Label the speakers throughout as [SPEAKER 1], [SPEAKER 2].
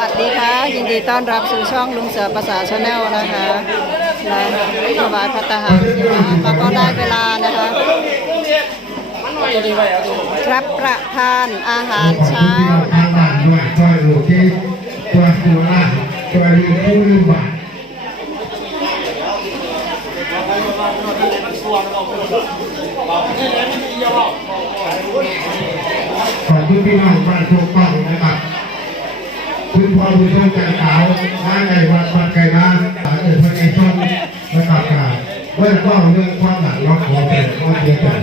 [SPEAKER 1] สวัสดีค่ะ ยินดีต้อนรับสู่ช่องลุงเสือภาษาชาแนลนะคะและถวายพัตตาหารนะคะแล้วก็ได้เวลานะคะ รับประทานอาหารเช้านะคะ
[SPEAKER 2] ด้วยช่วยลูกที่ตัวตัวล่าช่วยลูกผู้ลืมบาทขอบคุณพี่น้องบ้านทุกป้องนะครับ พ่อผู้ชมจันขาวมาในวัดปัดไก่บ้านสารเอิญพระเนชนนะครับการเมื่อก็เรื่องความหลักล็อกขอเป็นข้อเทียบกัน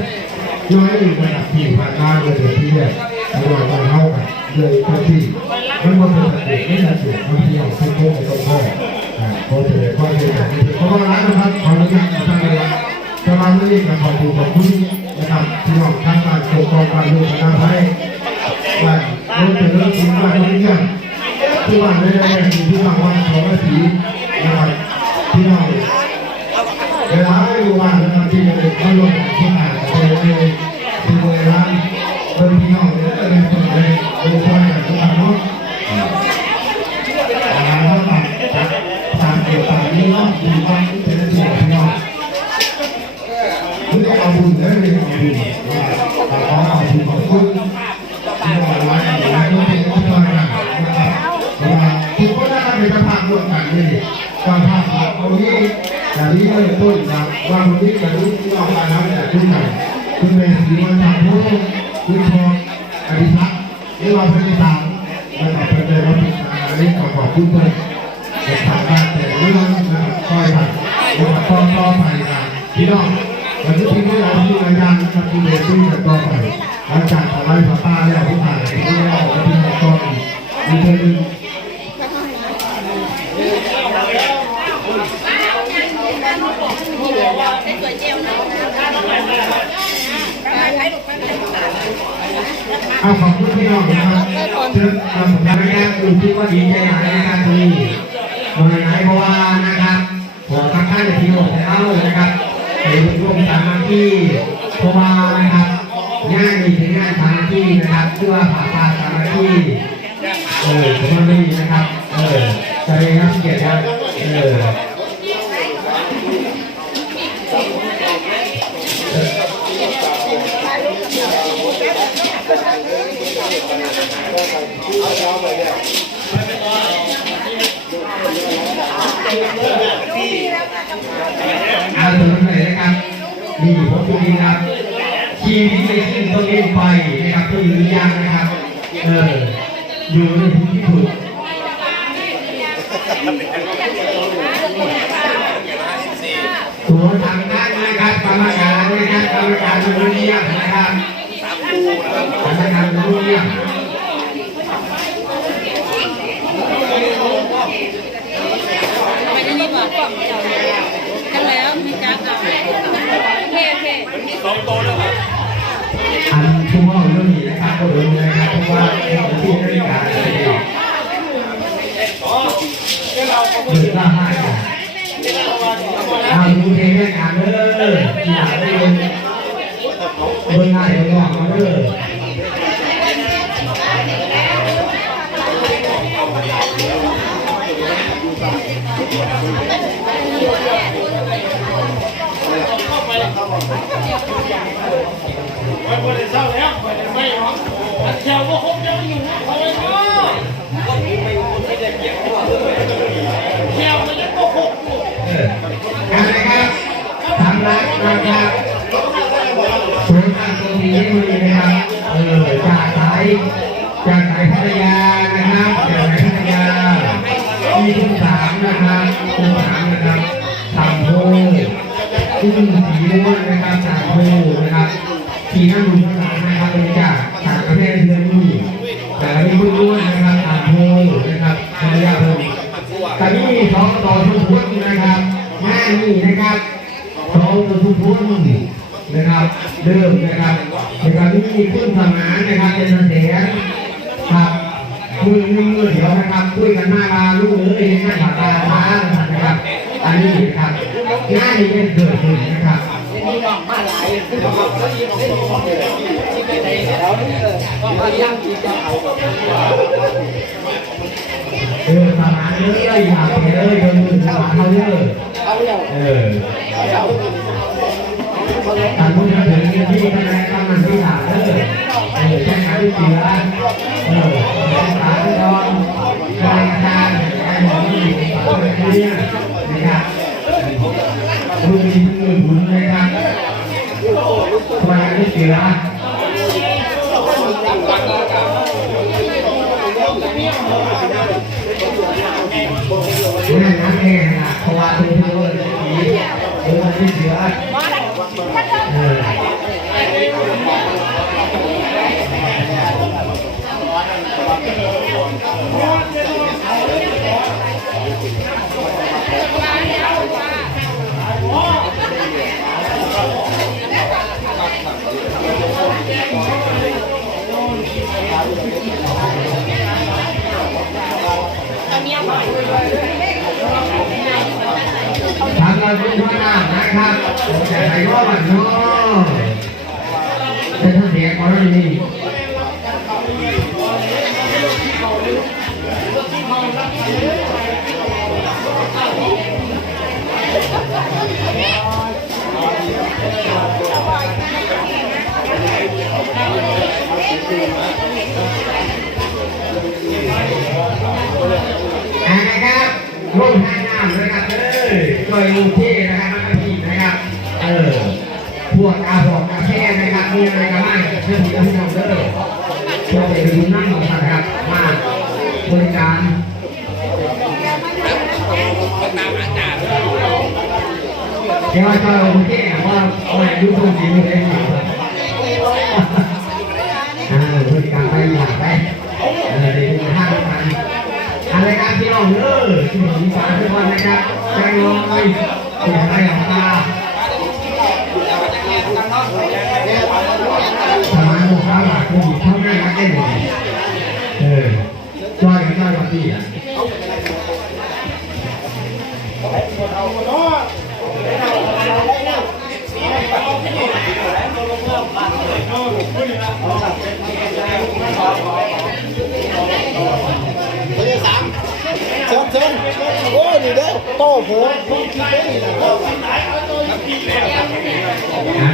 [SPEAKER 2] ย้อยอีกระดับที่ผ่านมาเลยที่เนี่ยตลอดการเข้ากันเลยทันทีมันมาเป็นสติไม่ใช่เสียงมันเที่ยวทุกโค้งตรงข้ออ่าโค้งเลยข้อเทียบกันเพราะว่าร้านนะครับขออนุญาตทำอะไรจะมาเมื่อนี้กับขอบคุณขอบคุณนะครับที่น้องทั้งบ้านโกกองการดูคณะไทยว่าเราจะเริ่มกินบ้านเรื่อง ที่ว่าไม่ได้มีที่ว่าวันของนาทีนะครับที่เราเวลาอยู่บ้านนะครับที่เราเขาลง นนะว่าวันนี้กับนี้ที่เรามาแล้วแต่ทุกไหนคุณเป็นสีวันทางผู้คุณทองอดิศักดิ์หรือว่าพระตามนะครับเป็นเลยว่าพิจารเรื่องขอขอบคุณด้วยเป็นทางการแต่เรื่องนะครับคอยผ่านนะครับต่อต่อไปนะพี่น้องวันนี้ที่เราที่รายงานนะครับที่เรียนที่จะต่อไปหลังจากอะไรพระป้าแล้ว เอาขอบคุณพี่น้องนะครับเชิญทำผลงานแรกดูที่ว่าดีใจหายในการตรงนี้ทำไหนเพราะว่านะครับผมทำข้างในที่หมของเรานะครับในร่วมสามัคคีเพราะว่านะครับง่ายมีถึงง่ายสามัคคีนะครับเพื่อผ่าปาสามัคคีเออผมว่าไม่ดีนะครับ เออจะเรียนครับเกียรติครับเออ อาถนนไหนนะครับ มีอยู่พบตรงนี้นะครับชีวิตไม่ขึ้นต้องเล่นไปนะครับต้องยืนยังนะครับ เออ อยู่ในที่ที่ถูก หรือว่าห้าอย่างเอาดูเพลงแม่งานเด้ออยากได้เงินเบิ่งง่ายเบิ่งออกมาเด้อ
[SPEAKER 3] ไปบริษัทแล้วไปไม่หรอกแถวว่าคงจะอยู่คอยเนาะแถ
[SPEAKER 2] นนี้นะครับสองต่อทุกพุทธนะครับเริ่มนะครับนะครับที่ขึ้นสมานนะครับเป็นเสียงครับคุยมือเดี๋ยวนะครับคุยกันมากมาลูกเอ้ยหน้าตาตานะครับ อันนี้ครับง่านนี้เป็นเกิดขึ้นนะครับ
[SPEAKER 3] แล้วนี่เออก็พยายามที่อาแบบอสมานเลยอยากเห็นเลยเดินมือสมานเขาเย อะเออการพูดถึงที่คะแนนกำลังที่ถามเออเออแค่ไหนที่เสียเออถามรองรายการไอ้หมอนี่เนี่ยนะครับรู้ดีเงินบุญนะครับวันนี้เสียนั่ ทำเราเป็นพ่อหน้านะครับแต่ใครก็บันนอเป็นท่าเสียงของเราดี เดี๋ยวจะเอาโอเคว่าเอาอะไรดูคนดีเลยอ่าบริการไปอย่างไปเออเดี๋ยวดูท่ากันอะไรครับพี่น้องเออที่ผมฝากทุกคนนะครับใจลอยถึงใจของตาสมานบอกว่าหลักคงเท่านั้นก็ได้หมดเออจ้อยกันจ้อยกันพี่อะ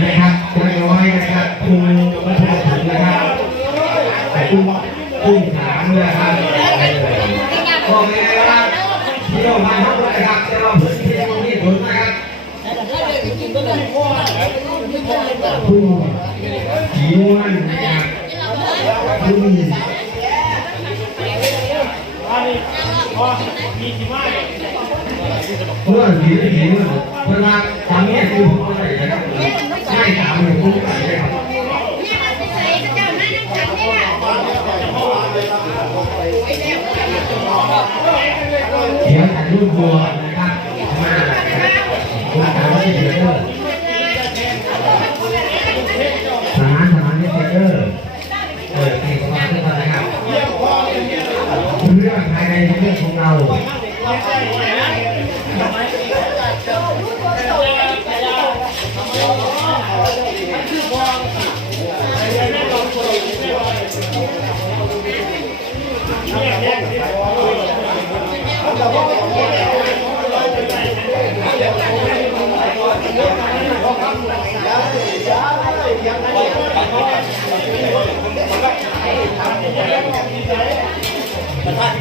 [SPEAKER 3] นะครับใจลอยนะครับคุณวัฒนธรรมนะครับแต่คุณคุณถามนะครับ ผิวมันนะครับคุณ
[SPEAKER 4] อันนี้พอมีที่ไม่
[SPEAKER 3] เพื่อนผีผีเวลาทำเนี่ยคือผมไรนะครับไม่ถามเลยผมไรครับเดี๋ยวแต่รูปบัว เรื่องของเรา
[SPEAKER 4] เห็น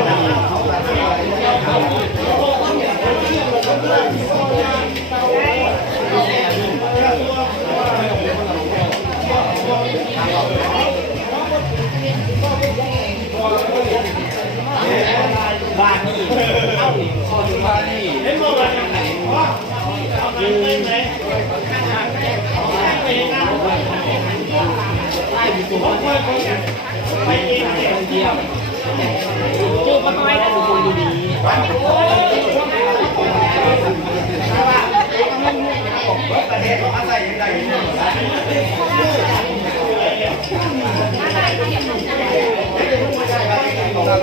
[SPEAKER 4] บ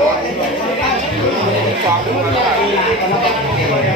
[SPEAKER 4] อ Thank you.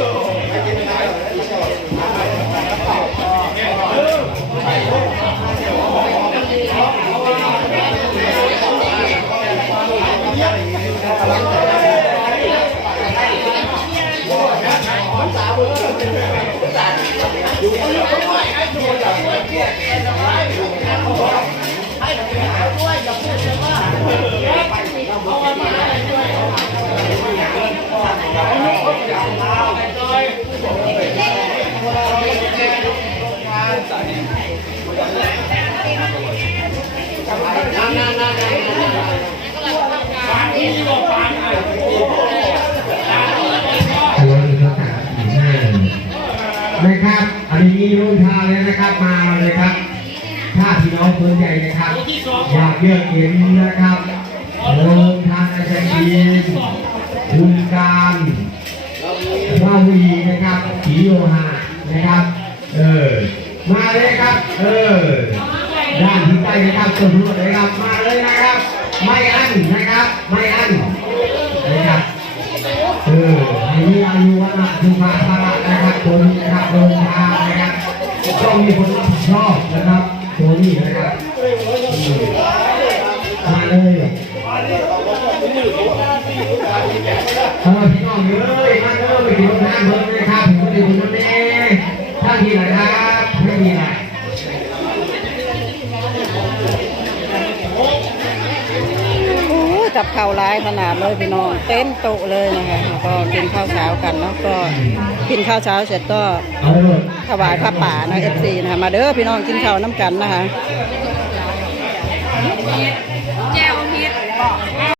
[SPEAKER 4] ก นะค
[SPEAKER 3] รับอีกห้าเลยนะครับ อันนี้รุ่นทาเลยนะครับ มาเลยครับ ถ้าพี่น้องคนใหญ่นะครับอยากเลือกเห็นนะครับโรงทานอาจารย์จีนคุณการว่าวีนะครับขีโยหะนะครับ เออ มาเลยครับ เออด้านที่ใต้นะครับตัวรู้เลยครับ มาเลยนะครับ ไม่อั้นนะครับ ไม่อั้นนะครับ เออให้มีอายุวันะทุภาภาระนะครับตัวนี้นะครับโรงทานะครับต้องมีคนรับผิดชอบนะครับตัวนี้นะครับมาเลยเออพี่น้องเอ้ยมาเลยไปกินน้ำเบิ้งนะครับผมก็ได้ดูน้ำแน่ท่านที่ไหนครับ มีอะไร
[SPEAKER 1] โอ้จับข้าวร้ายขนาดเลยพี่น้องเต้นโต๊ะเลยนะคะแล้วก็กินข้าวเช้ากันเนาะก็กินข้าวเช้าเสร็จก็ถวายพระป่านะเอฟซีนะคะมาเด้อพี่น้องกินข้าวน้ำกันนะคะ
[SPEAKER 5] แจวเฮ็ด